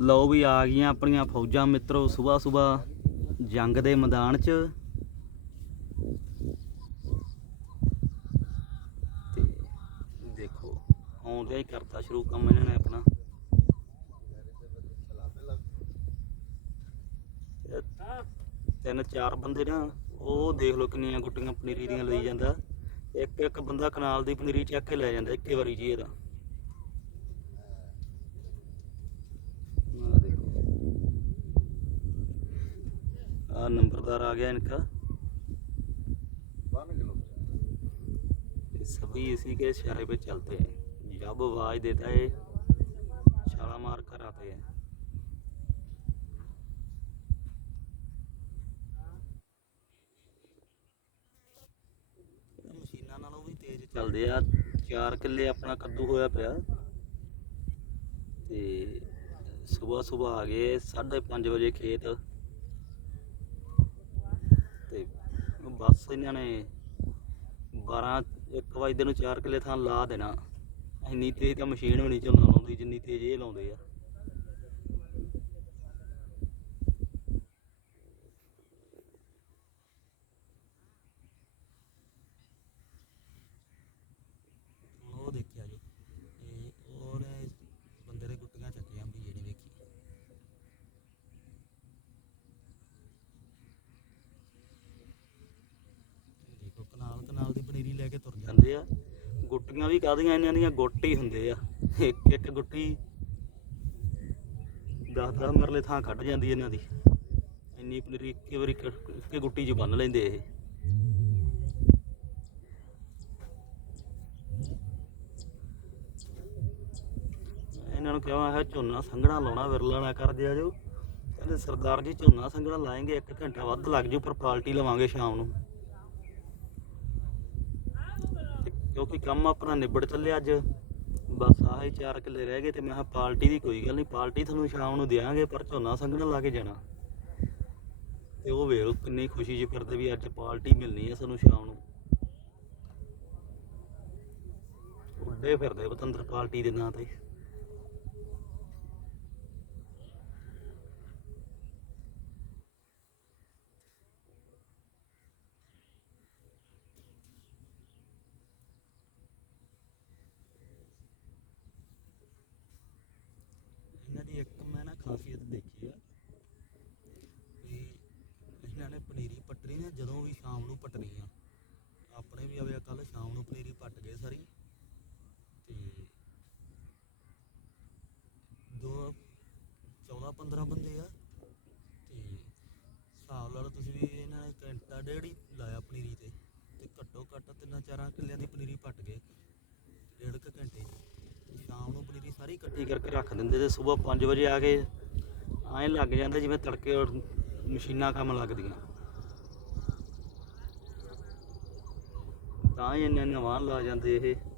ਲਓ ਵੀ ਆ ਗਈਆਂ ਆਪਣੀਆਂ ਫੌਜਾਂ ਮਿੱਤਰੋ, ਸਵੇਰ ਸਵੇਰ ਜੰਗ ਦੇ ਮੈਦਾਨ 'ਚ। ਤੇ ਦੇਖੋ ਆਉਂਦਿਆਂ ਹੀ ਕਰਤਾ ਸ਼ੁਰੂ ਕੰਮ ਇਹਨਾਂ ਨੇ ਆਪਣਾ। ਤਿੰਨ ਚਾਰ ਬੰਦੇ ਨਾ, ਉਹ ਦੇਖ ਲਓ ਕਿੰਨੀਆਂ ਗੁੱਟੀਆਂ ਪਨੀਰੀ ਦੀਆਂ ਲਈ ਜਾਂਦਾ। ਇੱਕ ਇੱਕ ਬੰਦਾ ਕਨਾਲ ਦੀ ਪਨੀਰੀ ਚੱਕ ਕੇ ਲੈ ਜਾਂਦਾ, ਇੱਕੇ ਵਾਰੀ ਜੀ ਇਹਦਾ। ਆ नंबरदार आ गया इनका ये सभी इसी के इशारे पे चलते हैं जब आवाज देता है छाला मार कर आते हैं ਇਹ ਮਸ਼ੀਨਾਂ ਨਾਲੋਂ ਵੀ ਤੇਜ਼ ਚੱਲਦੇ ਆ 4 ਕਿੱਲੇ ਆਪਣਾ ਕੱਦੂ ਹੋਇਆ ਪਿਆ ਤੇ ਸਵੇਰ ਸਵੇਰ ਆ ਗਏ 5:30 ਵਜੇ ਖੇਤ ਬਸ ਇਹਨਾਂ ਨੇ 12 1 ਵਜੇ ਨੂੰ 4 ਕਿੱਲੇ ਥਾਂ ਲਾ ਦੇਣਾ। ਇੰਨੀ ਤੇਜ਼ ਤਾਂ ਮਸ਼ੀਨ ਵੀ ਨਹੀਂ ਝੋਨਾ ਲਾਉਂਦੀ ਜਿੰਨੀ ਤੇਜ਼ ਇਹ ਲਾਉਂਦੇ ਆ ਹੁਣ ਉਹ ਦੇਖਿਆ ਜੋ ਇਹ ਉਹਨੇ ਬੰਦੇ ਦੇ ਗੁੱਟੀਆਂ ਚੱਕੀਆਂ ਵੀ ਜਿਹੜੇ ਵੇਖੀ ਇਹ ਦੇਖੋ ਕਨਾਲ ਕਨਾਲ ਦੀ ਪਨੀਰੀ ਲੈ ਕੇ ਤੁਰ ਜਾਂਦੇ ਆ। ਗੁੱਟੀਆਂ ਵੀ ਕਾਹਦੀਆਂ ਇਹਨਾਂ ਦੀਆਂ ਗੁੱਟ ਹੀ ਹੁੰਦੇ ਆ। ਇੱਕ ਇੱਕ ਗੁੱਟੀ 10-10 ਮਰਲੇ ਥਾਂ ਕੱਢ ਜਾਂਦੀ ਇਹਨਾਂ ਦੀ। ਇੰਨੀ ਪਨੀਰੀ ਇੱਕੇ ਵਾਰੀ ਇੱਕ ਗੁੱਟੀ 'ਚ ਬੰਨ ਲੈਂਦੇ ਇਹ। ਇਹਨਾਂ ਨੂੰ ਕਿਹਾ ਹੈ ਝੋਨਾ ਸੰਘਣਾ ਲਾਉਣਾ, ਵਿਰਲਾ ਨਾ ਕਰ ਦਿਆ ਜੋ ਕਹਿੰਦੇ ਸਰਦਾਰ ਜੀ, ਝੋਨਾ ਸੰਘਣਾ ਲਾਏਗੇ 1 ਘੰਟਾ ਵੱਧ ਲੱਗ ਜੂ ਪਰ ਪਾਲਟੀ ਲਵਾਂਗੇ ਸ਼ਾਮ ਨੂੰ ਤੇ ਕਿਉਂਕਿ ਕੰਮ ਆਪਣਾ ਨਿਬੜ ਚੱਲਿਆ ਅੱਜ। ਬਸ ਆਹੀ 4 ਕਿੱਲੇ ਰਹਿ ਗਏ ਤੇ ਮੈਂ ਕਿਹਾ ਪਾਰਟੀ ਦੀ ਕੋਈ ਗੱਲ ਨਹੀਂ, ਪਾਰਟੀ ਤੁਹਾਨੂੰ ਸ਼ਾਮ ਨੂੰ ਦਿਆਂਗੇ, ਪਰ ਝੋਨਾ ਸੰਘਣਾ ਲਾ ਕੇ ਜਾਣਾ। ਤੇ ਉਹ ਵੇਖ ਕਿੰਨੀ ਖੁਸ਼ੀ 'ਚ ਫਿਰਦੇ ਵੀ ਅੱਜ ਪਾਰਟੀ ਮਿਲਣੀ ਹੈ ਸਾਨੂੰ ਸ਼ਾਮ ਨੂੰ। ਉੱਡੇ ਫਿਰਦੇ ਪਤੰਦਰ ਪਾਰਟੀ ਦੇ ਨਾਂ ਤੇ ਇਹਨਾਂ ਦੀ ਇੱਕ ਮੈਂ ਨਾ ਖਾਸੀਅਤ ਦੇਖੀ ਆ। ਵੀ ਇਹਨਾਂ ਨੇ ਪਨੀਰੀ ਪੱਟਣੀ ਨਾ ਜਦੋਂ ਵੀ ਸ਼ਾਮ ਨੂੰ ਪੱਟਣੀ ਆ। ਆਪਣੇ ਵੀ ਆਵੇ ਕੱਲ ਸ਼ਾਮ ਨੂੰ ਪਨੀਰੀ ਪੱਟ ਗਏ ਸਾਰੀ। ਤੇ ਦੋ 14 15 ਬੰਦੇ ਆ। ਤੇ ਹਿਸਾਬ ਲਾ ਲਓ ਤੁਸੀਂ ਵੀ ਇਹਨਾਂ ਨੇ ਘੰਟਾ ਡੇਢ ਹੀ ਲਾਇਆ ਪਨੀਰੀ ਤੇ। ਤੇ ਘੱਟੋ ਘੱਟ ਤਿੰਨਾਂ ਚਾਰਾਂ ਕਿੱਲਿਆਂ ਦੀ ਪਨੀਰੀ ਪੱਟ ਗਏ। ਡੇਢ ਕੁ ਘੰਟੇ ਸ਼ਾਮ ਨੂੰ ਪਨੀਰੀ ਸਾਰੀ ਇਕੱਠੀ ਕਰਕੇ ਰੱਖ ਦਿੰਦੇ ਤੇ ਸਵੇਰ 5 ਵਜੇ ਆ ਕੇ ਐਂ ਲੱਗ ਜਾਂਦੇ ਜਿਵੇਂ ਤੜਕੇ ਮਸ਼ੀਨਾਂ ਕੰਮ ਲੱਗਦੀਆਂ। ਤਾਂ ਹੀ ਇੰਨੇ ਨਵਾਂ ਲਾ ਜਾਂਦੇ ਇਹ।